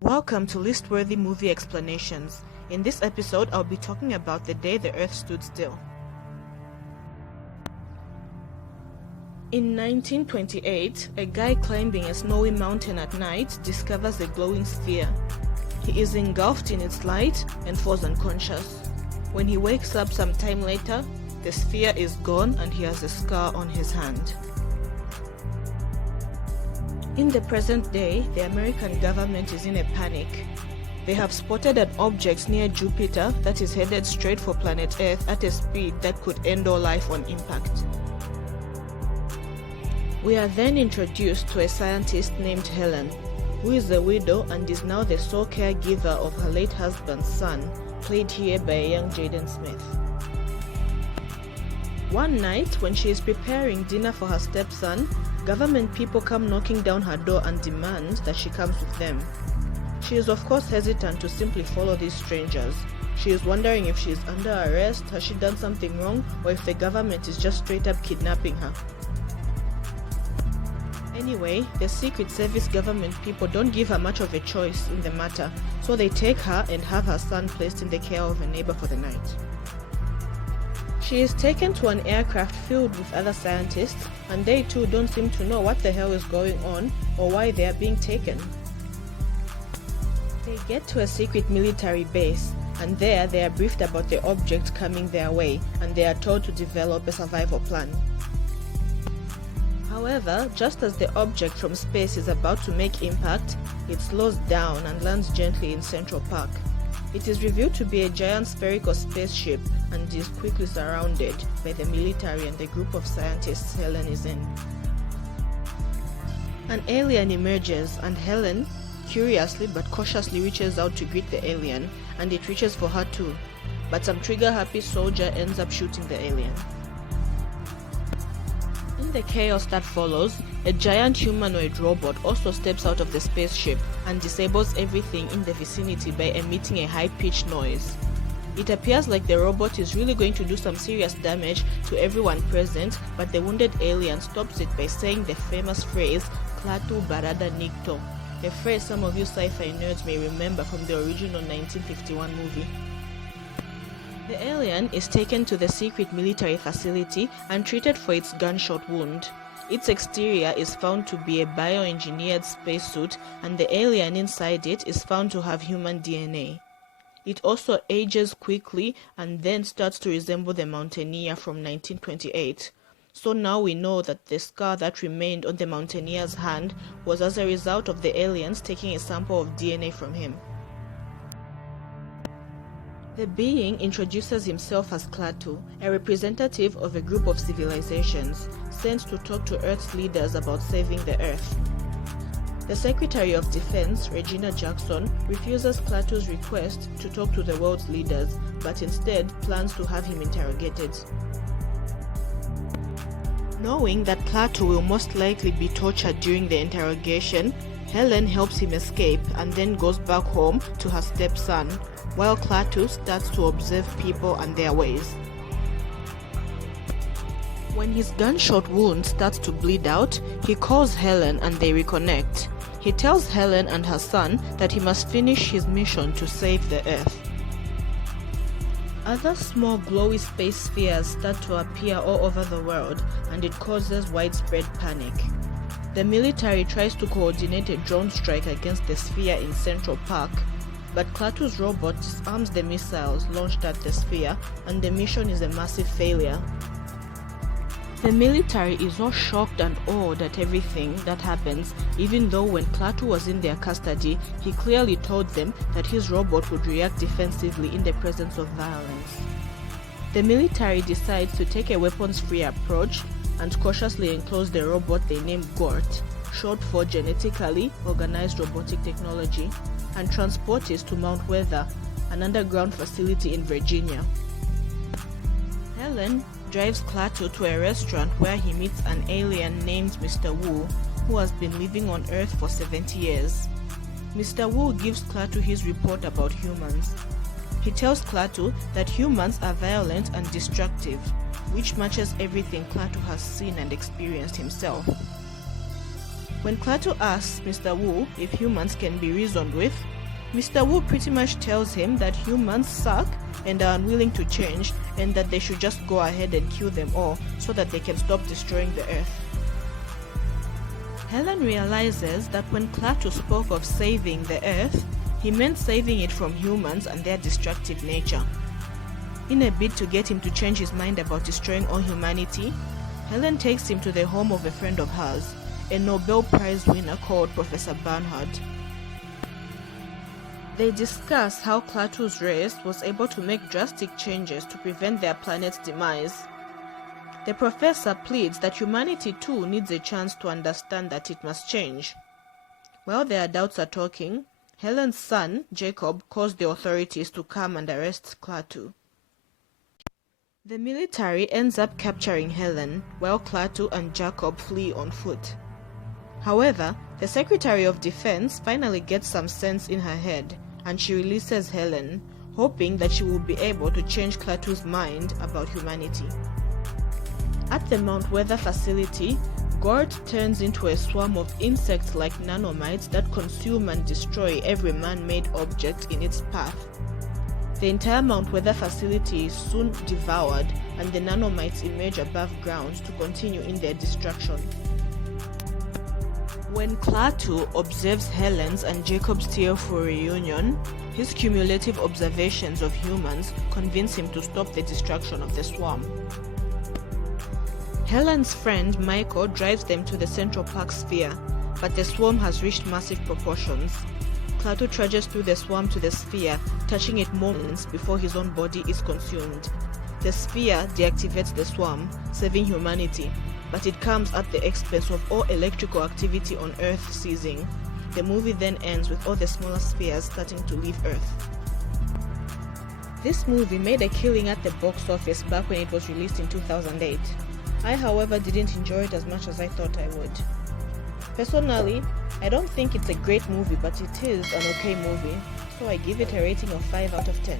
Welcome to ListWorthy Movie Explanations. In this episode, I'll be talking about the day the Earth stood still. In 1928, a guy climbing a snowy mountain at night discovers a glowing sphere. He is engulfed in its light and falls unconscious. When he wakes up some time later, the sphere is gone and he has a scar on his hand. In the present day, the American government is in a panic. They have spotted an object near Jupiter that is headed straight for planet Earth at a speed that could end all life on impact. We are then introduced to a scientist named Helen, who is a widow and is now the sole caregiver of her late husband's son, played here by a young Jaden Smith. One night, when she is preparing dinner for her stepson, government people come knocking down her door and demand that she comes with them. She is of course hesitant to simply follow these strangers. She is wondering if she is under arrest, has she done something wrong, or if the government is just straight up kidnapping her. Anyway, the Secret Service government people don't give her much of a choice in the matter, so they take her and have her son placed in the care of a neighbor for the night. She is taken to an aircraft filled with other scientists, and they too don't seem to know what the hell is going on or why they are being taken. They get to a secret military base, and there they are briefed about the object coming their way, and they are told to develop a survival plan. However, just as the object from space is about to make impact, it slows down and lands gently in Central Park. It is revealed to be a giant spherical spaceship and is quickly surrounded by the military and the group of scientists Helen is in. An alien emerges and Helen, curiously but cautiously, reaches out to greet the alien, and it reaches for her too, but some trigger-happy soldier ends up shooting the alien. In the chaos that follows, a giant humanoid robot also steps out of the spaceship and disables everything in the vicinity by emitting a high-pitched noise. It appears like the robot is really going to do some serious damage to everyone present, but the wounded alien stops it by saying the famous phrase, Klaatu barada nikto, a phrase some of you sci-fi nerds may remember from the original 1951 movie. The alien is taken to the secret military facility and treated for its gunshot wound. Its exterior is found to be a bioengineered spacesuit, and the alien inside it is found to have human DNA. It also ages quickly and then starts to resemble the mountaineer from 1928. So now we know that the scar that remained on the mountaineer's hand was as a result of the aliens taking a sample of DNA from him. The being introduces himself as Klaatu, a representative of a group of civilizations, sent to talk to Earth's leaders about saving the Earth. The Secretary of Defense, Regina Jackson, refuses Klaatu's request to talk to the world's leaders, but instead plans to have him interrogated. Knowing that Klaatu will most likely be tortured during the interrogation, Helen helps him escape and then goes back home to her stepson, while Klaatu starts to observe people and their ways. When his gunshot wound starts to bleed out, he calls Helen and they reconnect. He tells Helen and her son that he must finish his mission to save the Earth. Other small glowy space spheres start to appear all over the world, and it causes widespread panic. The military tries to coordinate a drone strike against the sphere in Central Park, but Klaatu's robot disarms the missiles launched at the sphere, and the mission is a massive failure. The military is all shocked and awed at everything that happens, even though when Klaatu was in their custody, he clearly told them that his robot would react defensively in the presence of violence. The military decides to take a weapons-free approach and cautiously enclose the robot they named GORT, short for Genetically Organized Robotic Technology, and transport it to Mount Weather, an underground facility in Virginia. Helen drives Klaatu to a restaurant where he meets an alien named Mr. Wu, who has been living on Earth for 70 years. Mr. Wu gives Klaatu his report about humans. He tells Klaatu that humans are violent and destructive, which matches everything Klaatu has seen and experienced himself. When Klaatu asks Mr. Wu if humans can be reasoned with, Mr. Wu pretty much tells him that humans suck and are unwilling to change, and that they should just go ahead and kill them all so that they can stop destroying the Earth. Helen realizes that when Klaatu spoke of saving the Earth, he meant saving it from humans and their destructive nature. In a bid to get him to change his mind about destroying all humanity, Helen takes him to the home of a friend of hers, a Nobel Prize winner called Professor Bernhard. They discuss how Klaatu's race was able to make drastic changes to prevent their planet's demise. The professor pleads that humanity too needs a chance to understand that it must change. While the adults are talking, Helen's son, Jacob, calls the authorities to come and arrest Klaatu. The military ends up capturing Helen, while Klaatu and Jacob flee on foot. However, the Secretary of Defense finally gets some sense in her head, and she releases Helen, hoping that she will be able to change Klaatu's mind about humanity. At the Mount Weather facility, Gort turns into a swarm of insect-like nanomites that consume and destroy every man-made object in its path. The entire Mount Weather facility is soon devoured, and the nanomites emerge above ground to continue in their destruction. When Klaatu observes Helen's and Jacob's tearful reunion, his cumulative observations of humans convince him to stop the destruction of the swarm. Helen's friend Michael drives them to the Central Park sphere, but the swarm has reached massive proportions. Klaatu trudges through the swarm to the sphere, touching it moments before his own body is consumed. The sphere deactivates the swarm, saving humanity, but it comes at the expense of all electrical activity on Earth ceasing. The movie then ends with all the smaller spheres starting to leave Earth. This movie made a killing at the box office back when it was released in 2008. I, however, didn't enjoy it as much as I thought I would. Personally, I don't think it's a great movie, but it is an okay movie, so I give it a rating of 5 out of 10.